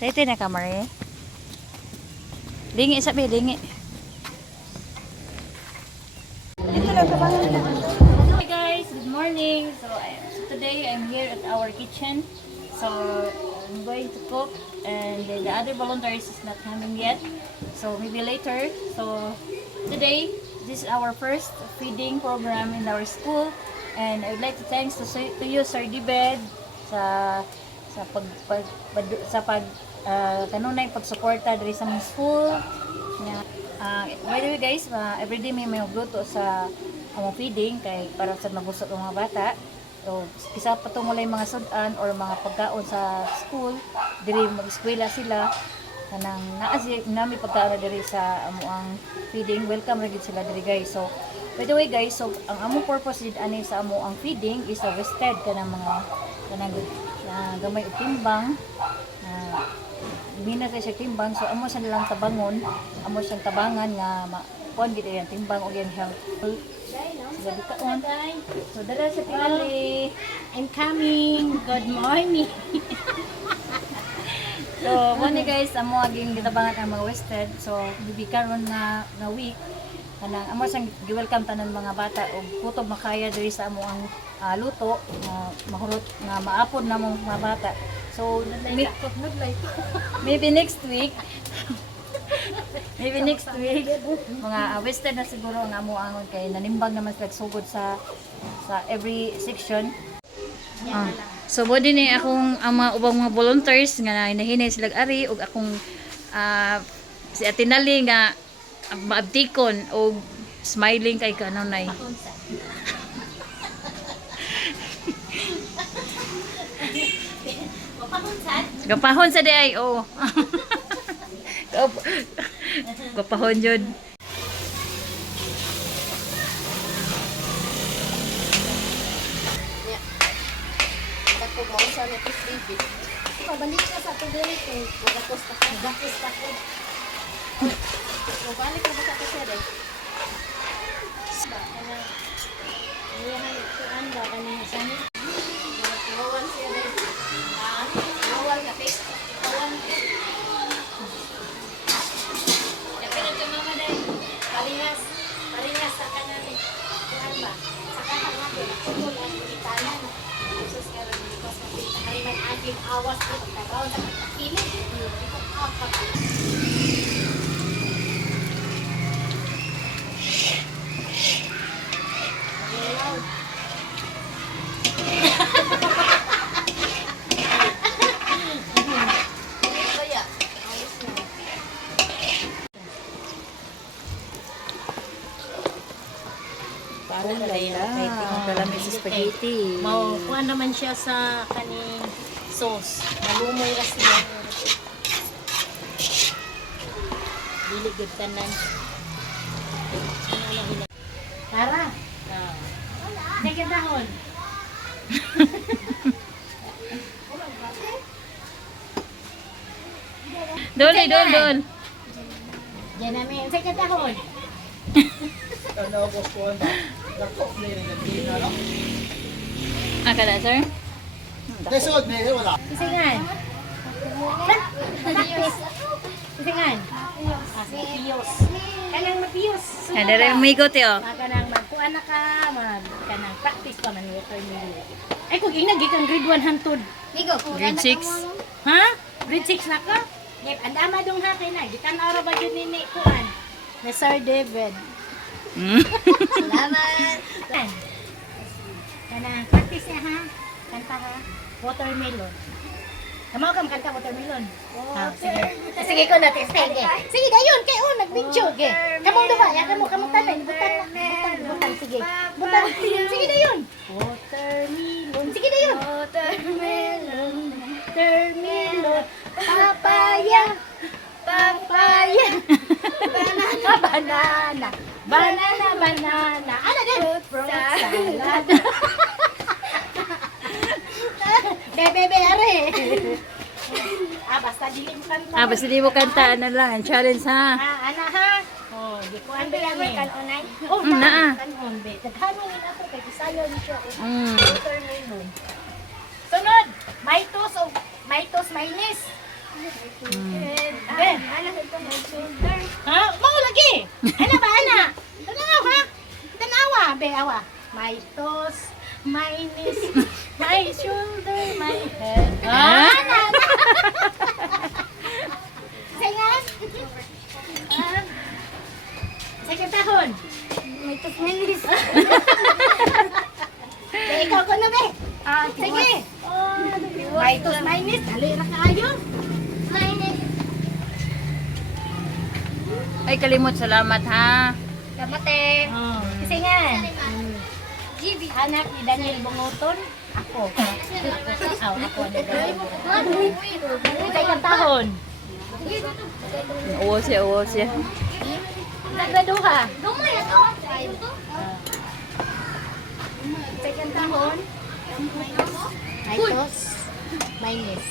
Sa ito na kamari. Lingi sabi, lingi. Ito lang kabalan na. Hi guys, good morning. So today I'm here at our kitchen. So I'm going to cook and then the other volunteers is not coming yet. So maybe later. So today this is our first feeding program in our school and I would like to thanks to you Sir Dibed sa pag kanunay pagsuporta diri sa mong school. By the way guys, everyday may magluto sa among feeding kay para sa mabusog ang mga bata. So, isa pa to mulay mga sudan or mga pagkaon sa school, diri mag-eskwela sila kanang naasi nami pagkaon diri sa amuang feeding. Welcome ra gid sila diri guys. So, by the way guys, so ang among purpose gid ani sa amuang feeding is harvested kanang mga kanang gamay og timbang. Mina sa siya timbang, so amo siya nilang tabangon, amo siyang tabangan nga kuan gid yan timbang og yan helpful. Gabi kaon. So dala sa tingali. I'm coming. Good morning. So money guys, amo aging gitabangan ang mga wasted. So bibi karon na week kanang amo siyang gi-welcome tanan mga bata og kutob makaya diri sa amo ang luto mahurot nga maapod na mong mga bata. So maybe next week mga wasted na siguro ang amo angon kay nanimbang naman sila sugod sa every section. So mo din akong ang mga ubang mga volunteers nga hinahinay sila ari ug akong si Atinali nga maabtikon og smiling kay kanunay. Gapahon sa di ay oh. Gapahon jud. Ako mo sa next baby. Pabalik ka sa tubig ko. Gapos ta ko. Balik ka sa tubig. Ana. Iyan ko anda kanina sa ni. Kawan siya dai. Kawan ka face. Kawan. Ya pero ka mama dai. Paringas sa kanan. Kuan ba? Sa kanan natin. Siguro ang itanan. Sus karon because hariman agim awas ko pagkaroon sa pagkakilit. Parang kalami sa spaghetti. Kuha naman siya sa kaning sauce. Malumoy ra siya. Dili gud tanan. Tara. Sige dahon. Dol. Yan namin. Sige dahon. Kada sir? Desod, may wala. Kisingan. Kisingan. Mapiyos. Kanang mapiyos. Kada rin may gote oh. Kanang magkuan na ka, kanang practice pa man water nilo. Ay kung inagi kang grade 1 hantod. Nigo, Grade 6. ha? Grade 6 na ka? Yep, andama dong ha kay na. Gitan ara ba yun ni kuan? Ni Sir David. Salamat. Kanang practice niya ha. Kanta ha. Watermelon. Kamaw ka makanta watermelon. Sige. Sige ko natin. Sige dayon kay nag-video ge. Kamong duha, ya kamong tanay butang sige. Butang. Sige dayon. Watermelon. Sige dayon. Watermelon. Papaya. Banana. Ano din? Fruit salad. Bebe, are. Basta dili mo kanta. Basta di mo kanta, ano lang, challenge ha. Ana ha. Di ko ang bilangin. Kanonay? Naa. Kanon, be. Taghanungin ako kay Kisayo ni siya. Watermelon. Sunod, maitos o maitos mainis. Okay. Ha? Mau lagi. Ana ba ana? Tanaw ha? Tanawa, be awa. My toes, my knees, my shoulder, my head. Ah, ana. Sayan. Second tahun. May tusminis. Ikaw ko na be. Sige. My toes, my knees. Dali ra kaayo. Ay, kalimot, salamat ha. Kamate. Oh. Kasi nga. GB. Anak ni Daniel Bunguton. Ako. Ako ni Daniel Bunguton. Second tahun. Uwo siya. Naggraduha. Dumay na to. Second tahun. Aitos. Minus.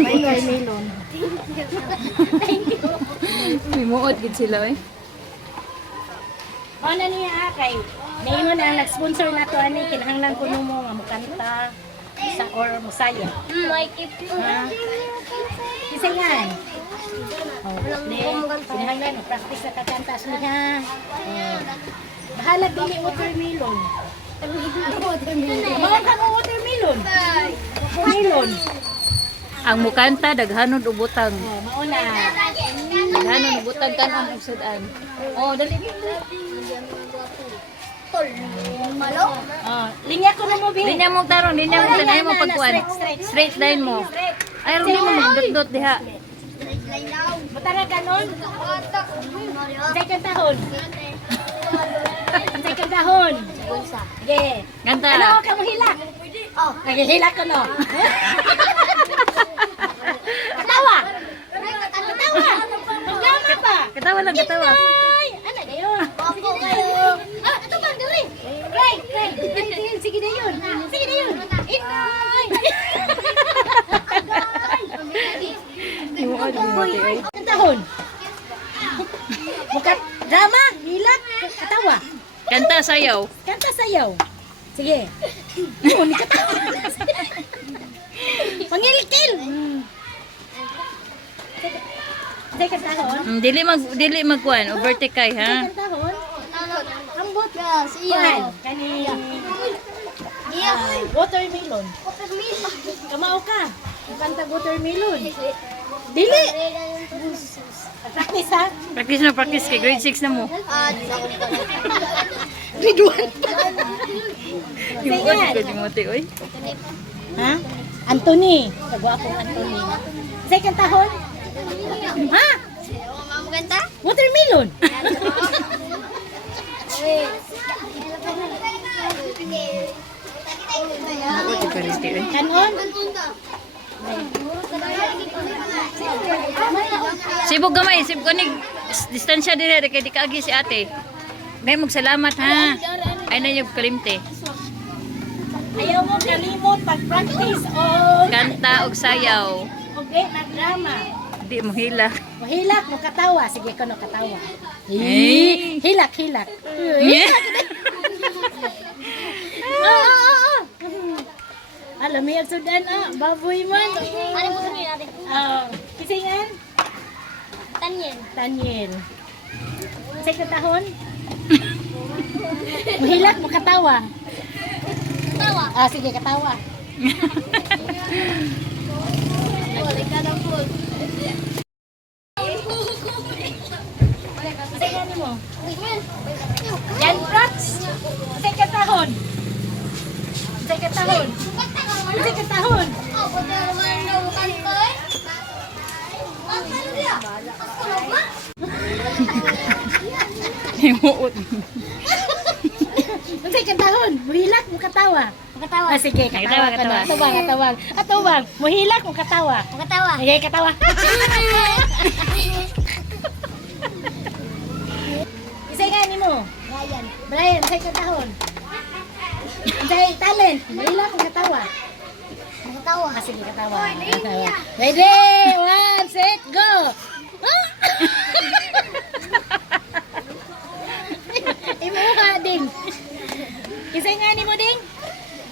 Minus melon. May muot gid sila eh. O na niya kay ngayon ang nag-sponsor na to ani kinahanglan ko mo nga mukanta sa or musaya. May keep. Ha? Kasi nga. Oh, kinahanglan mo practice na kakanta niya. Bahala dili watermelon. Mga ka mo watermelon. Watermelon. Ang mukanta daghanon ubutang. Oh, mauna. Daghanon ubutang kan ang sudan. Oh, dali. Tol. Malo. Oh, linya ko na mo bi. Linya mo tarong, linya mo tanay mo pagkuan. Straight line mo. Ay, ron mo dot diha. Butara ganon. Second tahon. Second tahon. Sige. Ganta. Ano ka mo hila? Oh. Naghihila ko no. Katawa. Katawa. Programa pa. Katawa lang, katawa. Ay, ano gayon? Ako kayo. Ah, ito ba dali? Right. Sige na yun. Sige na yun. Inay. Imuot mo eh. Ang tahon. Bukat drama, hilak, katawa. Kanta sayaw. Kanta sayaw. Sige. Yun, katawa. Pangilikil. Second tahon. Dili magkuan, overtake kay ha. Second tahon. Ambot. Yes, Kuan. Kani. Watermelon. Kamao ka. Kanta watermelon. Dili. Practice ha. Practice kay grade 6 na mo. Grade 1. Imuot ko di mo oy. Ha? Anthony. Kagwapong Anthony. Second tahon? Ha? Maganda? Watermelon. Imuot ko rin eh. Kanon? Sibog gamay, sibog ko ni distansya dire kay di kaagi si ate. Ngay salamat ha. Ay na yung kalimte. Ayaw mo kalimot pag-practice on. Kanta og sayaw. Okay, nag-drama. Di mo hila. Hilak mo katawa. Sige ko no katawa. Eh. Hilak. Yeah. Alam mo yung sudan baboy man. Ano mo sabihin natin? Kisingan? Tanyel. Second tahon? Mahilak mo katawa. Tawa. Sige, katawa. Wala ka ng food. Kisingan mo? Yan, Prox. Second tahon. Second tahon. Second tahon. Oh, buti naman na bukan ko eh. Ano dia? Ako ba? Imuot. Second tahon. Muhilak mo katawa. Makatawa. Sige, katawa. Katawa. Atubang. Muhilak mo katawa. Makatawa. Sige, katawa. Kisingan mo? Brian, second tahon. Say, talent. Muhilak mo katawa. Makatawa. Sige, katawa. Ready? 1, set, go! Imuha, ding. Kisay nga ni mo, ding?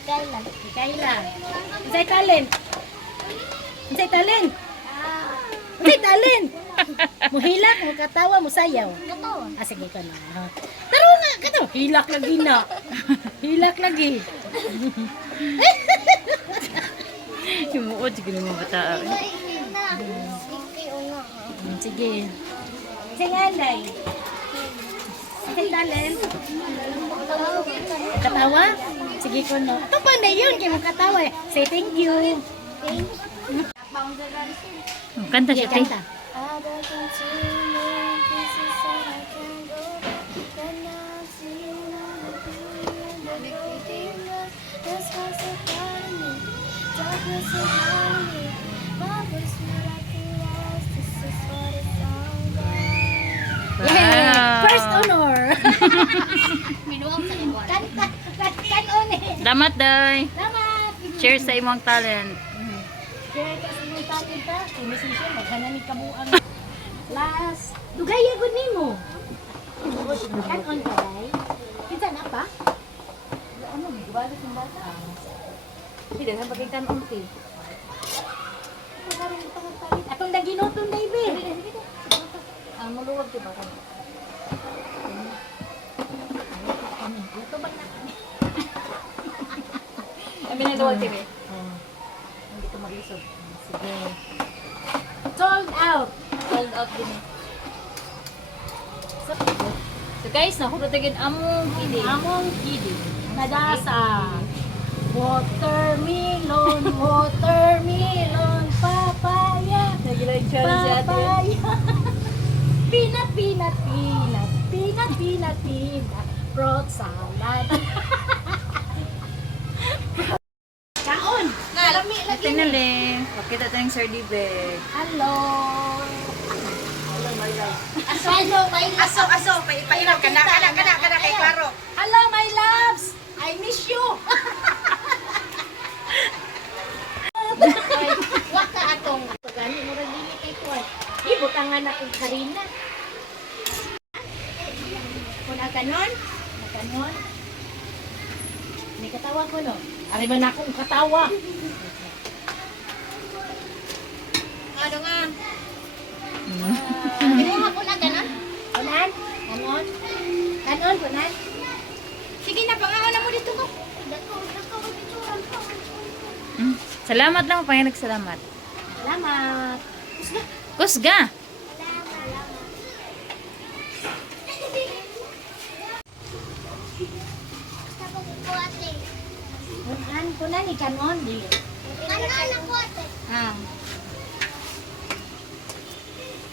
Kailan? Ikaila. Kisay talent. Kisay talent. Muhilak, mo katawa, mo sayaw. Katawa. Ah, sige ko na. Taro nga, katawa. Hilak lagi na. Hilak lagi. Himuod, sige naman bata. Sige. Sige, Anday. Sige, talent. Katawa? Sige ko na. Ito pa na yun, kaya mo katawa. Say thank you. Kanta siya, Sige, te. kanta. Yay! Wow. First honor! Minuang sa iwan. Kanta! Kanon eh! Damat, day. Salamat! Share sa imong talent. Kaya kasi yung talent ha, musician, maghanamig ka mo ang last. Dugaya gud nimo. Kanon ka day? Kinsa na pa? Ano, gibalot ng bata. Hindi, dahil pagkikan unti. Atong daginotong day be. Ang maluwag, diba? Ito ba na? Kami naluwag, diba? Oh, Hindi ko mag-isog. sige. Sold out. Sold out din eh. So guys, nakurutagin among pili. Among kidi. Nadasa. Watermelon, watermelon, papaya, papaya. Peanut, peanut, peanut, peanut, peanut, peanut, fruit salad. Kaon! Lami lagi. Tinali. Pakita tayong Sir Dibeg. Hello! Aso, may Aso, pairaw ka na kay Claro. Hello, my loves! I miss you! waka atong. Pagani mo rin dili kay Kuwan. Ibutangan na kong Karina. Kung aganon, aganon. May katawa ko, no? Ari man akong katawa. Ano nga? Ah, Minuha ko na ganon. Kunan? Ganon? Ganon, kunan? Sige na, pangalan mo dito ko. Dako, picturean ko. Salamat lang, pangyayag salamat. Salamat. Kusga! Kunan ni Ganon, di. Ano na po ate? Ah.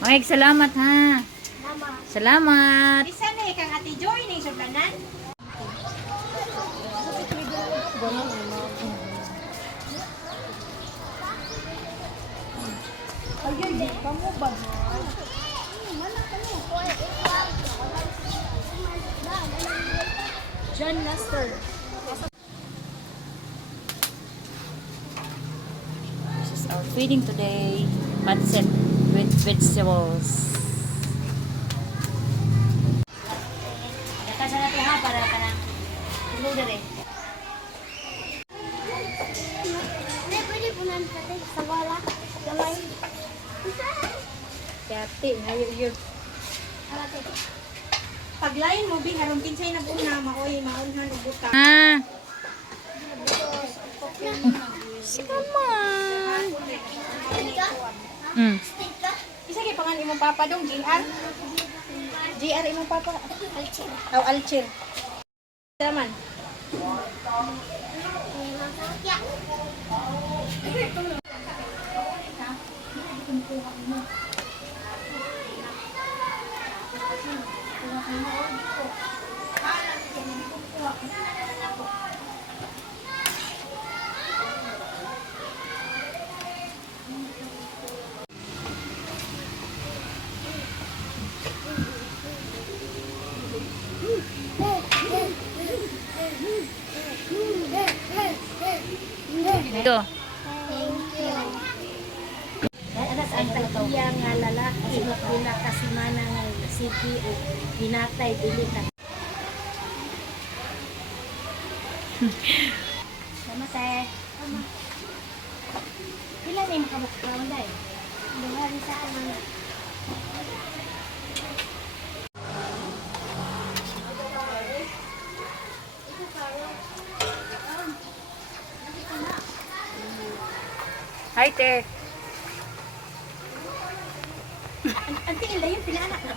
Pangyayag salamat ha. Mama. Salamat. Bisa na kang Ate Joy ning suglanan. Ayun, di pa mo ba? John Lester. This is our feeding today. Pancit with vegetables. Kasa na to ha para kanang tulo dire. Hindi, pwede po na natin sa wala. Gamay. Kati ngayon yun. Ate. Paglain mo bi harong kinsay nag-una maoy maunhan og buta. Ah, Come on. mm. Isa kay pangan imong papa dong JR. JR imong papa. Aw Alchir. Daman. Ito. Thank you. Anas ang tagiya nga lalaki pinakasimana nga city o hinatay dili ka. Namaste. Pila ni makabuktrawan dai? Buhan sa ano. Hi, te. Ante, ila yung pinaanak na.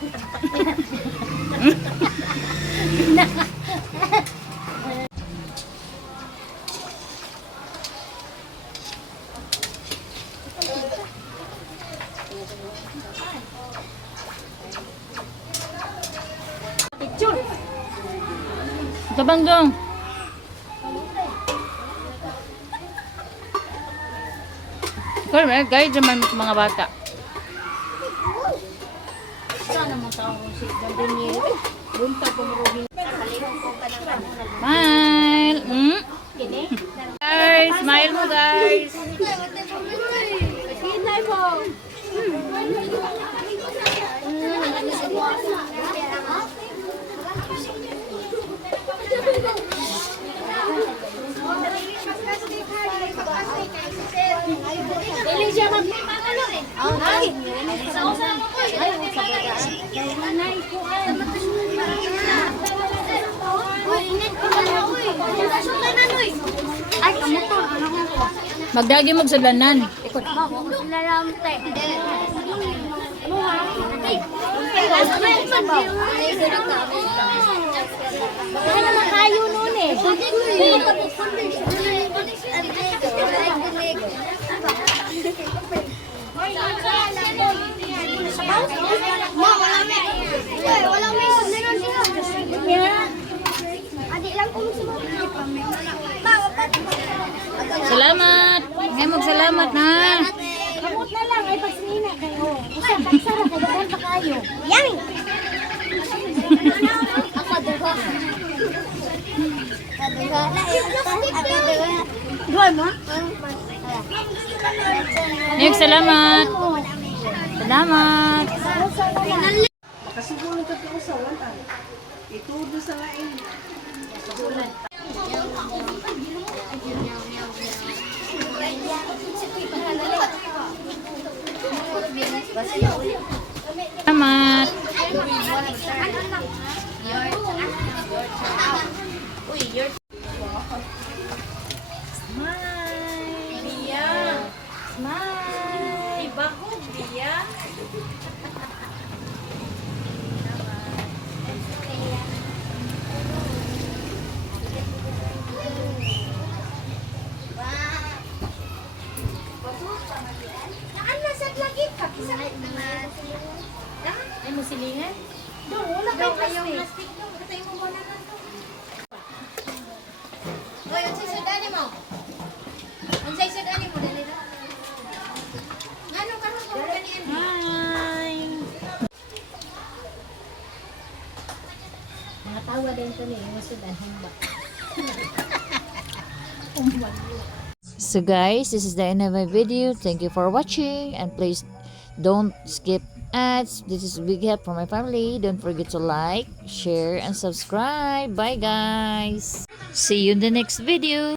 Picture. Tabang dong. Correct, guys, naman mga bata. Sana mo tao si Gandinier. Bunta po mo rin. Smile. Kini? Guys, smile mo, guys. Hinay mo. Dili siya magpapalo eh. Ay! Sa-usa mo ko. Ay, nanay ko ay. Uy, init ko na na, uy. Sundan na, uy. Ay, kamuto. Ano ko? Magdagi mo sa lanan. Ikot. Sila lang, te. Ano ha? Ay, baka naman kayo noon eh. Ma, wala may. Wala may sundan siya. Adik lang kung sa Salamat. Ngayon magsalamat na. Kamot na lang, ay pagsina kayo. Kasi tagsara, kagagan pa kayo. Yan! Ako duha. Kaduha. Kaduha. Duha mo? Ngayon salamat. Salamat. Kasiguro ka ko sa wala. Itudo sa lain. Salamat. Naan na sa lagi ka. Kisakit naman. Ay mo silingan? Doon, wala kayong plastic. Doon, katay mo muna na to. Hoy, ang sisudani mo. Ang sisudani mo, dali na. Ngano ka rin mo ganyan? Mga tawa din ko niya, yung sudan, humba. So guys, this is the end of my video. Thank you for watching, and please don't skip ads. This is a big help for my family. Don't forget to like, share, and subscribe. Bye guys. See you in the next video.